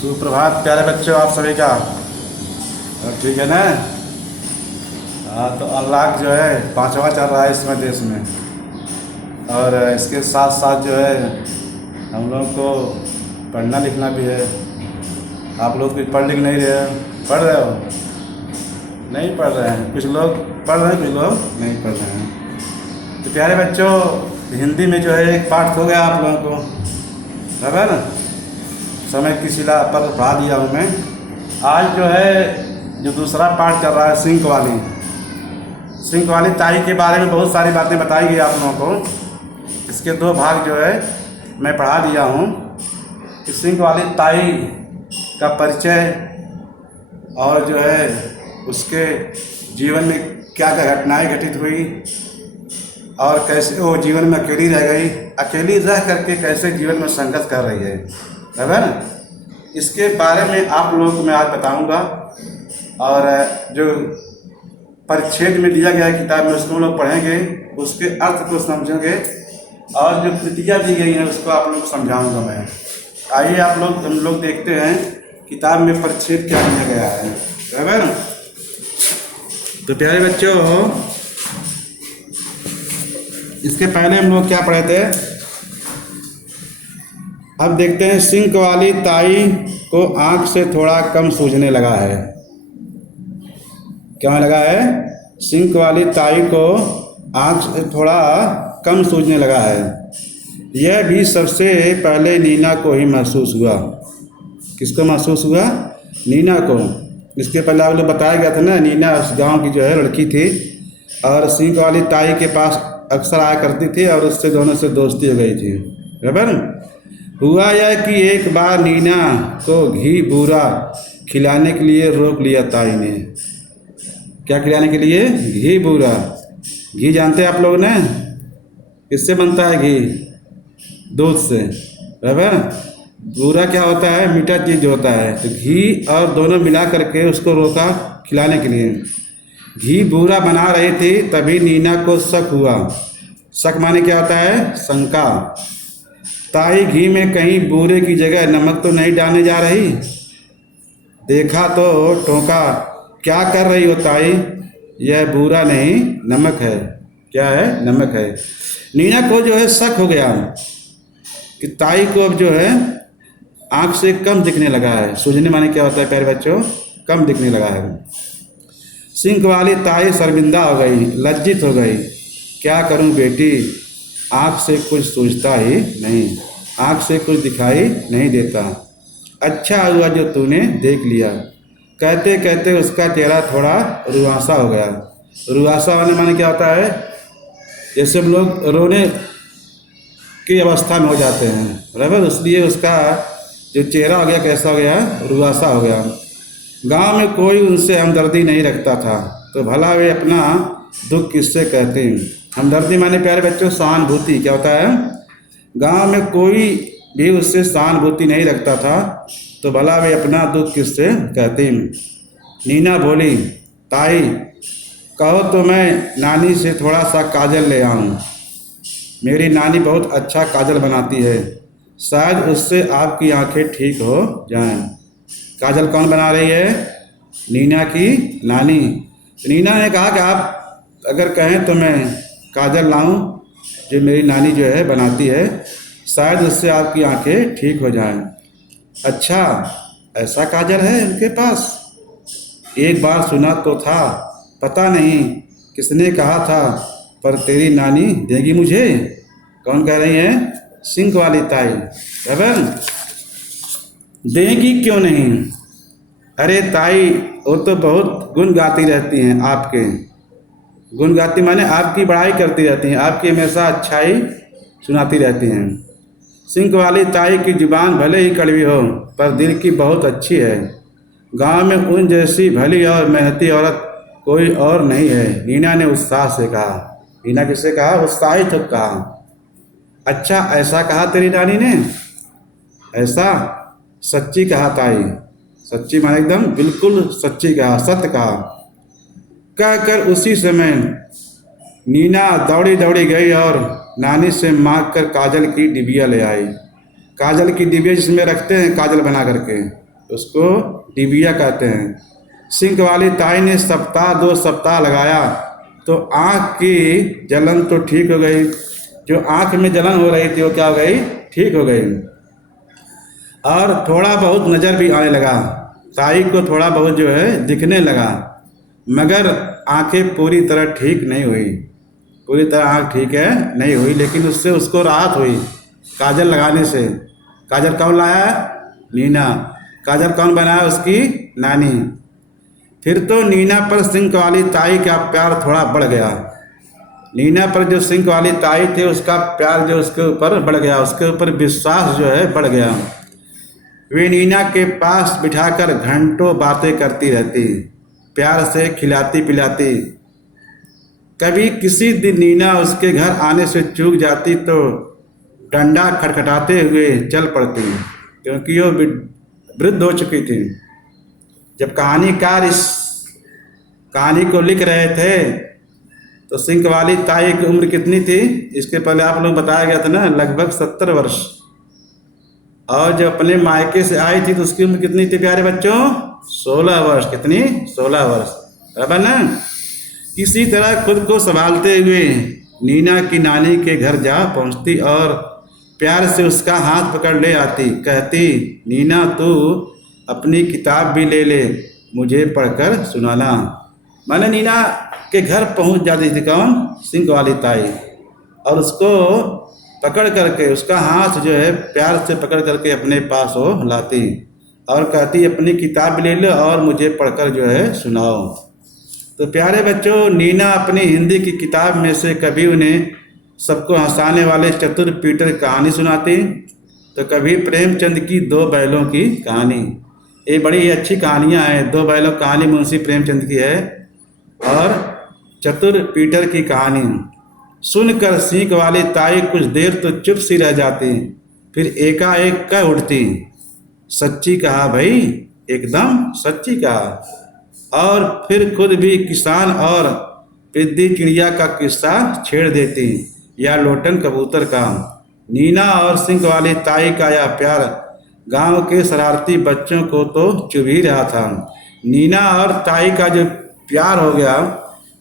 सुप्रभात प्यारे बच्चों, आप सभी का ठीक है ना। हाँ, तो अनलॉक जो है पांचवा चल रहा है इसमें देश में, और इसके साथ साथ जो है हम लोग को पढ़ना लिखना भी है। आप लोग कुछ पढ़ लिख नहीं रहे हो? पढ़ रहे हो? नहीं पढ़ रहे हैं। कुछ लोग पढ़ रहे हैं, कुछ लोग नहीं पढ़ रहे हैं। तो प्यारे बच्चों, हिंदी में जो है एक पाठ हो गया आप लोगों को, बराबर ना। समय की शिला पर पढ़ा दिया हूँ मैं। आज जो है जो दूसरा पाठ चल रहा है सिंक वाली ताई के बारे में बहुत सारी बातें बताई गई आप लोगों को। इसके दो भाग जो है मैं पढ़ा दिया हूँ कि सिंक वाली ताई का परिचय और जो है उसके जीवन में क्या क्या घटनाएं घटित हुई और कैसे वो जीवन में अकेली रह गई, अकेली रह करके कैसे जीवन में संघर्ष कर रही है ना। इसके बारे में आप लोगों को मैं आज बताऊंगा, और जो परिच्छेद में दिया गया है किताब में उसको हम लोग पढ़ेंगे, उसके अर्थ को समझेंगे, और जो कृतियाँ दी गई हैं उसको आप लोग को समझाऊंगा मैं। आइए हम लोग देखते हैं किताब में परिच्छेद क्या दिया गया है, बराबर। तो प्यारे बच्चों, इसके पहले हम लोग क्या पढ़े थे, अब देखते हैं। सिंक वाली ताई को आंख से थोड़ा कम सूझने लगा है। क्या लगा है? सिंक वाली ताई को आंख से थोड़ा कम सूझने लगा है। यह भी सबसे पहले नीना को ही महसूस हुआ। किसको महसूस हुआ? नीना को। इसके पहले आप लोग बताया गया था ना, नीना उस गांव की जो है लड़की थी और सिंक वाली ताई के पास अक्सर आया करती थी और उससे दोनों से दोस्ती हो गई थी, बराबर। हुआ यह कि एक बार नीना को घी बूरा खिलाने के लिए रोक लिया ताई ने। क्या खिलाने के लिए? घी बूरा। घी जानते हैं आप लोग ना, किससे बनता है घी? दूध से, बराबर। बूरा क्या होता है? मीठा चीज होता है। तो घी और दोनों मिला करके उसको रोका खिलाने के लिए। घी बूरा बना रही थी, तभी नीना को शक हुआ। शक माने क्या होता है? शंका। ताई घी में कहीं बूरे की जगह नमक तो नहीं डालने जा रही। देखा तो टोका, क्या कर रही हो ताई? यह बूरा नहीं नमक है। क्या है? नमक है। नीना को जो है शक हो गया कि ताई को अब जो है आंख से कम दिखने लगा है। सूझने माने क्या होता है प्यारे बच्चों? कम दिखने लगा है। सिंक वाली ताई शर्मिंदा हो गई, लज्जित हो गई। क्या करूं बेटी, आँख से कुछ सूझता ही नहीं, आँख से कुछ दिखाई नहीं देता। अच्छा हुआ जो तूने देख लिया। कहते कहते उसका चेहरा थोड़ा रुआसा हो गया। रुआसा होने माने क्या होता है? जैसे हम लोग रोने की अवस्था में हो जाते हैं, बराबर। इसलिए उसका जो चेहरा हो गया, कैसा हो गया? रुआसा हो गया। गांव में कोई उनसे हमदर्दी नहीं रखता था, तो भला वे अपना दुख किससे कहते हैं? हमदर्दी माने प्यारे बच्चों सहानुभूति। क्या होता है? गांव में कोई भी उससे सहानुभूति नहीं रखता था, तो भला वे अपना दुख किससे कहते हैं? नीना बोली, ताई कहो तो मैं नानी से थोड़ा सा काजल ले आऊं। मेरी नानी बहुत अच्छा काजल बनाती है, शायद उससे आपकी आंखें ठीक हो जाएं। काजल कौन बना रही है? नीना की नानी। नीना ने कहा कि आप अगर कहें तो मैं काजल लाऊं जो मेरी नानी जो है बनाती है, शायद उससे आपकी आंखें ठीक हो जाएं। अच्छा, ऐसा काजल है उनके पास? एक बार सुना तो था, पता नहीं किसने कहा था, पर तेरी नानी देगी मुझे। कौन कह रही है? सिंक वाली ताई, बराबर। देगी क्यों नहीं? अरे ताई, वो तो बहुत गुण गाती रहती हैं आपके। गुण गाती माने आपकी बड़ाई करती रहती हैं, आपकी हमेशा अच्छाई सुनाती रहती हैं। सिंक वाली ताई की जुबान भले ही कड़वी हो, पर दिल की बहुत अच्छी है। गांव में उन जैसी भली और मेहनती औरत कोई और नहीं है, नीना ने उत्साह से कहा। नीना किससे कहा? उत्साहित होकर कहा। अच्छा, ऐसा कहा तेरी नानी ने? ऐसा सच्ची कहा ताई। सच्ची माने एकदम बिल्कुल सच्ची कहा, सत्य कहा। कहकर उसी समय नीना दौड़ी दौड़ी गई और नानी से मांग कर काजल की डिबिया ले आई। काजल की डिबिया जिसमें रखते हैं काजल बना करके, उसको डिबिया कहते हैं। सिंक वाली ताई ने सप्ताह 2 सप्ताह लगाया तो आँख की जलन तो ठीक हो गई। जो आँख में जलन हो रही थी वो क्या हो गई, ठीक हो गई। और थोड़ा बहुत नज़र भी आने लगा, ताई को थोड़ा बहुत जो है दिखने लगा, मगर आंखें पूरी तरह ठीक नहीं हुई। पूरी तरह आँख ठीक है नहीं हुई, लेकिन उससे उसको राहत हुई काजल लगाने से। काजल कौन लाया? नीना। काजल कौन बनाया? उसकी नानी। फिर तो नीना पर सिंक वाली ताई का प्यार थोड़ा बढ़ गया। नीना पर जो सिंक वाली ताई थी उसका प्यार जो उसके ऊपर बढ़ गया, उसके ऊपर विश्वास जो है बढ़ गया। वे नीना के पास बिठाकर घंटों बातें करती रहती, प्यार से खिलाती पिलाती। कभी किसी दिन नीना उसके घर आने से चूक जाती तो डंडा खटखटाते हुए चल पड़ती, क्योंकि वो वृद्ध हो चुकी थी। जब कहानीकार इस कहानी को लिख रहे थे तो सिंक वाली ताई की उम्र कितनी थी? इसके पहले आप लोग बताया गया था ना, लगभग 70 वर्ष। और जब अपने मायके से आई थी तो उसकी उम्र कितनी थी प्यारे बच्चों? 16 वर्ष। कितनी? 16 वर्ष, बराबर ना। किसी तरह खुद को संभालते हुए नीना की नानी के घर जा पहुंचती और प्यार से उसका हाथ पकड़ ले आती। कहती, नीना तू अपनी किताब भी ले ले, मुझे पढ़कर सुनाना। मैंने नीना के घर पहुंच जाती थी कौन? सिंक वाली ताई, और उसको पकड़ करके उसका हाथ जो है प्यार से पकड़ करके अपने पास वो लाती और कहती, अपनी किताब भी ले लो और मुझे पढ़कर जो है सुनाओ। तो प्यारे बच्चों, नीना अपनी हिंदी की किताब में से कभी उन्हें सबको हंसाने वाले चतुर पीटर कहानी सुनाती, तो कभी प्रेमचंद की 2 बैलों की कहानी। ये बड़ी अच्छी कहानियाँ हैं। 2 बैलों कहानी मुंशी प्रेमचंद की है और चतुर पीटर की कहानी। सुनकर सीख वाली ताई कुछ देर तो चुप सी रह जाती, फिर एकाएक कह उठती, सच्ची कहा भाई, एकदम सच्ची कहा। और फिर खुद भी किसान और पृथ्वी चिड़िया का किस्सा छेड़ देती, या लोटन कबूतर का। नीना और सिंक वाली ताई का यह प्यार गांव के शरारती बच्चों को तो चुभ ही रहा था। नीना और ताई का जो प्यार हो गया,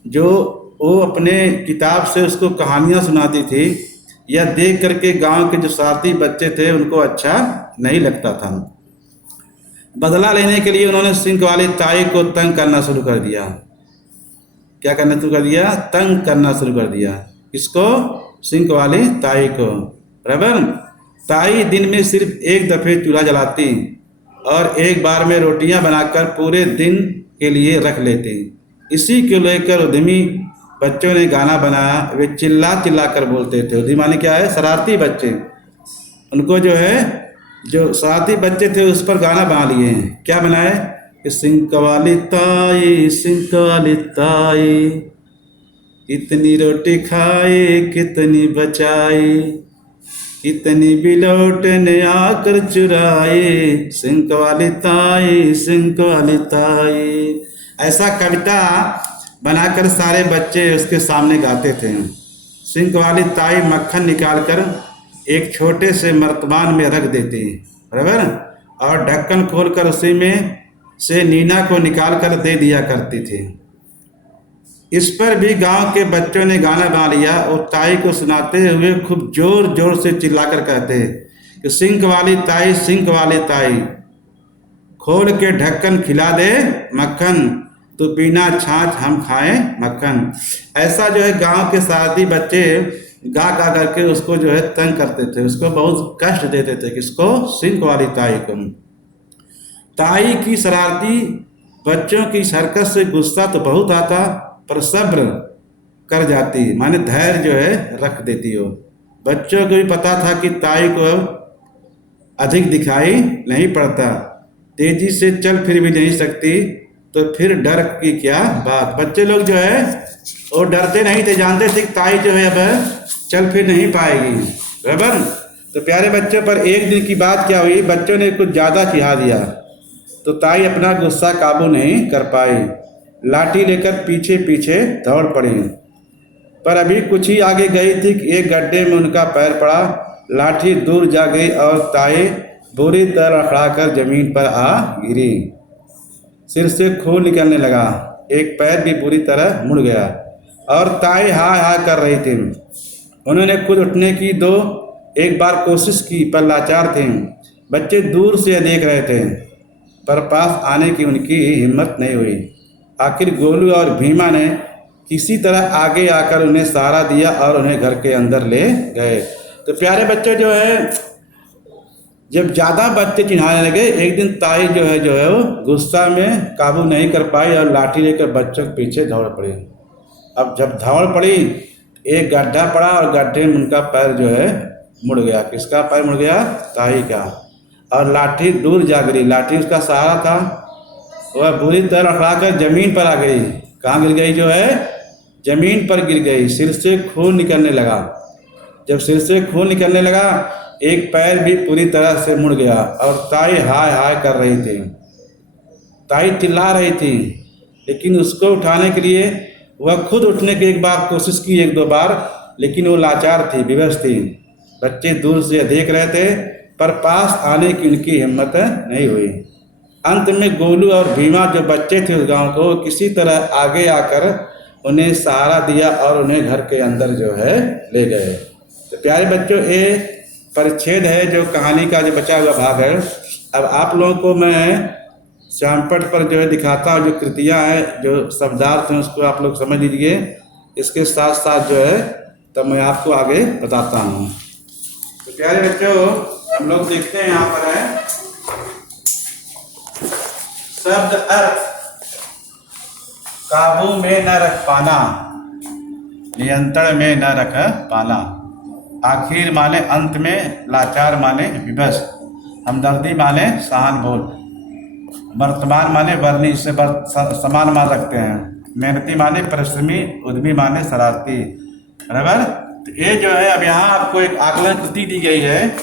जो वो अपने किताब से उसको कहानियाँ सुनाती थी, यह देख करके गांव के जो शरारती बच्चे थे उनको अच्छा नहीं लगता था। बदला लेने के लिए उन्होंने सिंक वाली ताई को तंग करना शुरू कर दिया। क्या करना शुरू कर दिया? तंग करना शुरू कर दिया। किसको? सिंक वाली ताई को, बराबर। ताई दिन में सिर्फ एक दफ़े चूल्हा जलाती और एक बार में रोटियां बनाकर पूरे दिन के लिए रख लेती। इसी को लेकर उद्यमी बच्चों ने गाना बनाया। वे चिल्ला चिल्ला कर बोलते थे। उद्यमी माने क्या है? शरारती बच्चे। उनको जो है, जो शरारती बच्चे थे उस पर गाना बना लिए हैं। क्या बनाए? कि सिंक वाली ताई, सिंक वाली ताई, कितनी रोटी खाए कितनी बचाई, कितनी बिलौट ने आकर चुराए, सिंक वाली ताई, सिंक वाली ताई। ऐसा कविता बनाकर सारे बच्चे उसके सामने गाते थे। सिंक वाली ताई मक्खन निकालकर एक छोटे से मर्तबान में रख देती, बराबर, और ढक्कन खोलकर उसी में से नीना को निकाल कर दे दिया करती थी। इस पर भी गांव के बच्चों ने गाना बना लिया और ताई को सुनाते हुए खूब जोर जोर से चिल्लाकर कहते कि सिंक वाली ताई, सिंक वाली ताई, खोल के ढक्कन खिला दे मक्खन, तो बिना छाछ हम खाएं मक्खन। ऐसा जो है गांव के शरारती बच्चे गा गा करके उसको जो है तंग करते थे, उसको बहुत कष्ट देते थे। किसको? सिंक वाली ताई को। ताई की शरारती बच्चों की हरकत से गुस्सा तो बहुत आता, पर सब्र कर जाती, माने धैर्य जो है रख देती हो। बच्चों को भी पता था कि ताई को अधिक दिखाई नहीं पड़ता, तेजी से चल फिर भी नहीं सकती, तो फिर डर की क्या बात। बच्चे लोग जो है वो डरते नहीं थे, जानते थे कि ताई जो है अब चल फिर नहीं पाएगी, बराबर। तो प्यारे बच्चों, पर एक दिन की बात क्या हुई, बच्चों ने कुछ ज़्यादा खिला दिया तो ताई अपना गुस्सा काबू नहीं कर पाई, लाठी लेकर पीछे पीछे दौड़ पड़ी। पर अभी कुछ ही आगे गई थी कि एक गड्ढे में उनका पैर पड़ा, लाठी दूर जा गई और ताई बुरी तरह लड़खड़ाकर जमीन पर आ गिरी। सिर से खून निकलने लगा, एक पैर भी बुरी तरह मुड़ गया और ताई हाय हाय कर रही थी। उन्होंने खुद उठने की एक बार कोशिश की पर लाचार थे। बच्चे दूर से देख रहे थे पर पास आने की उनकी हिम्मत नहीं हुई। आखिर गोलू और भीमा ने किसी तरह आगे आकर उन्हें सहारा दिया और उन्हें घर के अंदर ले गए। तो प्यारे बच्चे जो है, जब ज़्यादा बच्चे चिढ़ाने लगे, एक दिन ताई जो है वो गुस्सा में काबू नहीं कर पाई और लाठी लेकर बच्चों के पीछे दौड़ पड़ी। अब जब दौड़ पड़ी, एक गड्ढा पड़ा और गड्ढे में उनका पैर जो है मुड़ गया। किसका पैर मुड़ गया? ताई का। और लाठी दूर जा गिरी। लाठी उसका सहारा था, वह बुरी तरह लड़खड़ाकर जमीन पर आ गई। कहाँ गिर गई? जो है जमीन पर गिर गई। सिर से खून निकलने लगा। जब सिर से खून निकलने लगा, एक पैर भी पूरी तरह से मुड़ गया और ताई हाय हाय कर रही थी। ताई चिल्ला रही थी, लेकिन उसको उठाने के लिए वह खुद उठने की एक बार कोशिश की, एक दो बार, लेकिन वो लाचार थी, विवश थी। बच्चे दूर से देख रहे थे पर पास आने की उनकी हिम्मत नहीं हुई। अंत में गोलू और भीमा जो बच्चे थे उस गांव को, किसी तरह आगे आकर उन्हें सहारा दिया और उन्हें घर के अंदर जो है ले गए। तो प्यारे बच्चों, ये परिच्छेद है जो कहानी का जो बचा हुआ भाग है। अब आप लोगों को मैं श्यामपट पर जो है दिखाता हूँ, जो कृतियाँ हैं, जो शब्दार्थ हैं, उसको आप लोग समझ लीजिए। इसके साथ साथ जो है तब मैं आपको आगे बताता हूँ। तो प्यारे बच्चों, हम लोग देखते हैं यहाँ पर है शब्द अर्थ। काबू में न रख पाना, नियंत्रण में न रख पाना। आखिर माने अंत में, लाचार माने विवश, हमदर्दी माने सहानुभूत, वर्तमान माने वर्णी से समान मान रखते हैं, मेहनती माने परिश्रमी, उद्यमी माने शरारती। बराबर। तो ये जो है, अब यहाँ आपको एक आकलन कृति दी गई है।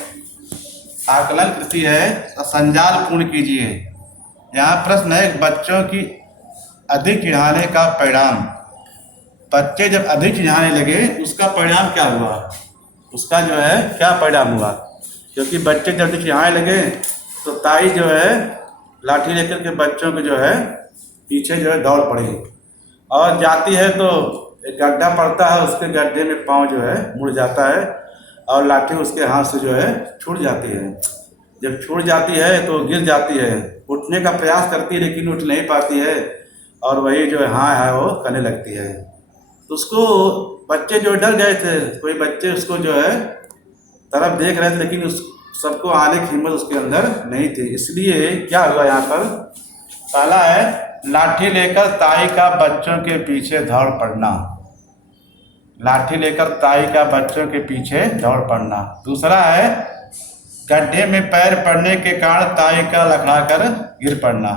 आकलन कृति है, संजाल पूर्ण कीजिए। यहाँ प्रश्न है, बच्चों की अधिक चिढ़ाने का परिणाम। बच्चे जब अधिक चिढ़ाने लगे, उसका परिणाम क्या हुआ? उसका जो है क्या परिणाम हुआ? क्योंकि बच्चे जब चिढ़ाने लगे तो ताई जो है लाठी लेकर के बच्चों को जो है पीछे जो है दौड़ पड़ी और जाती है तो एक गड्ढा पड़ता है, उसके गड्ढे में पाँव जो है मुड़ जाता है और लाठी उसके हाथ से जो है छूट जाती है। जब छूट जाती है तो गिर जाती है। उठने का प्रयास करती है लेकिन उठ नहीं पाती है और वही जो है हाँ वो करने लगती है। तो उसको बच्चे जो डर गए थे, कोई बच्चे उसको जो है तरफ देख रहे थे, लेकिन उस सबको आने की हिम्मत उसके अंदर नहीं थी। इसलिए क्या हुआ यहाँ पर? पहला है लाठी लेकर ताई का बच्चों के पीछे दौड़ पड़ना। लाठी लेकर ताई का बच्चों के पीछे दौड़ पड़ना। दूसरा है गड्ढे में पैर पड़ने के कारण ताई का लड़खड़ा कर गिर पड़ना।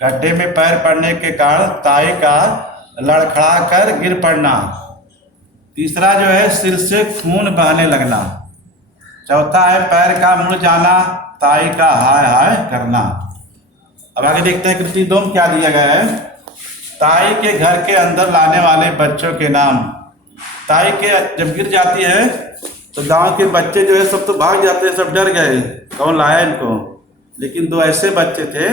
गड्ढे में पैर पड़ने के कारण ताई का लड़खड़ा कर गिर पड़ना। तीसरा जो है सिर से खून बहने लगना। चौथा है पैर का मुड़ जाना, ताई का हाय हाय करना। अब आगे देखते हैं कृति 2 में क्या दिया गया है। ताई के घर के अंदर लाने वाले बच्चों के नाम। ताई के जब गिर जाती है तो गांव के बच्चे जो है सब तो भाग जाते हैं, सब डर गए कौन लाया इनको। लेकिन 2 ऐसे बच्चे थे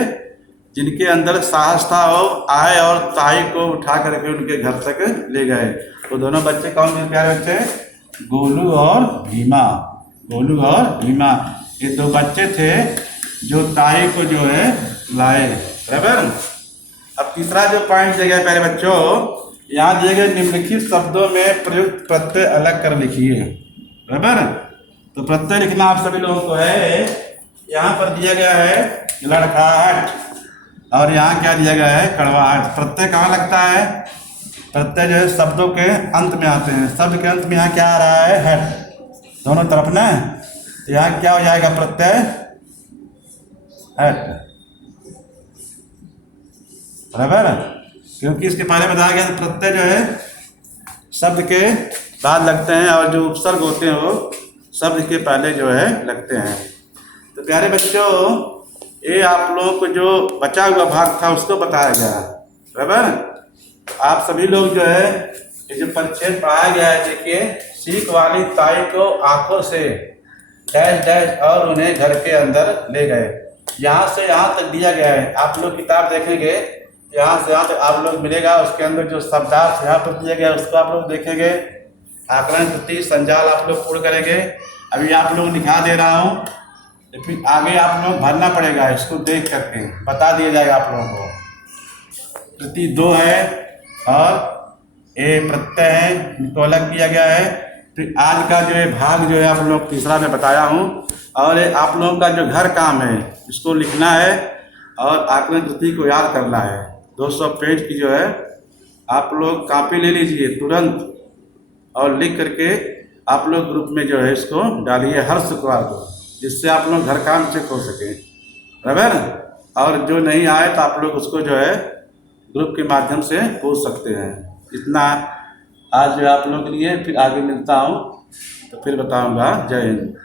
जिनके अंदर साहस था, वो आए और ताई को उठा करके उनके घर तक ले गए। तो दोनों बच्चे कौन थे प्यारे बच्चे? गोलू और भीमा। गोलू और भीमा, ये 2 बच्चे थे जो ताई को जो है लाए। बराबर। अब तीसरा जो पॉइंट दिया गया प्यारे बच्चों, यहाँ दिए गए निम्नलिखित शब्दों में प्रयुक्त प्रत्यय अलग कर लिखिए। बराबर। तो प्रत्यय लिखना आप सभी लोगों को है। यहाँ पर दिया गया है लड़खड़ाहट और यहाँ क्या दिया गया है? कड़वाहट। प्रत्यय कहाँ लगता है? प्रत्यय जो है शब्दों के अंत में आते हैं। शब्द के अंत में यहाँ क्या आ रहा है? हट, दोनों तरफ ना। तो यहाँ क्या हो जाएगा? प्रत्यय हट। बराबर। क्योंकि इसके पहले बताया गया प्रत्यय जो है शब्द के बाद लगते हैं और जो उपसर्ग होते हैं वो शब्द के पहले जो है लगते हैं। तो प्यारे बच्चों, ये आप लोगों को जो बचा हुआ भाग था उसको बताया गया। बराबर। आप सभी लोग जो है ये जो परिच्छेद पढ़ाया गया है, देखिए, सीख वाली ताई को आंखों से डैश डैश और उन्हें घर के अंदर ले गए। यहाँ से यहाँ तक दिया गया है, आप लोग किताब देखेंगे यहाँ से यहाँ तक आप लोग मिलेगा, उसके अंदर जो शब्दार्थ यहाँ पर दिया गया उसको आप लोग देखेंगे, आकलन कृति संजाल आप लोग पूर्ण करेंगे। अभी आप लोग लिखा दे रहा हूँ, तो फिर आगे आप लोग भरना पड़ेगा, इसको देख करके बता दिया जाएगा आप लोगों को। कृति 2 है और ए प्रत्यय है, इनको अलग किया गया है। फिर आज का जो है भाग जो है आप लोग तीसरा में बताया हूँ, और आप लोगों का जो घर काम है इसको लिखना है और आकलन कृति को याद करना है। 200 पेज की जो है आप लोग कॉपी ले लीजिए तुरंत और लिख करके आप लोग ग्रुप में जो है इसको डालिए हर शुक्रवार को, जिससे आप लोग घर काम चेक हो सके, बराबर। और जो नहीं आए तो आप लोग उसको जो है ग्रुप के माध्यम से पूछ सकते हैं। इतना आज जो आप लोगों के लिए, फिर आगे मिलता हूँ तो फिर बताऊँगा। जय हिंद।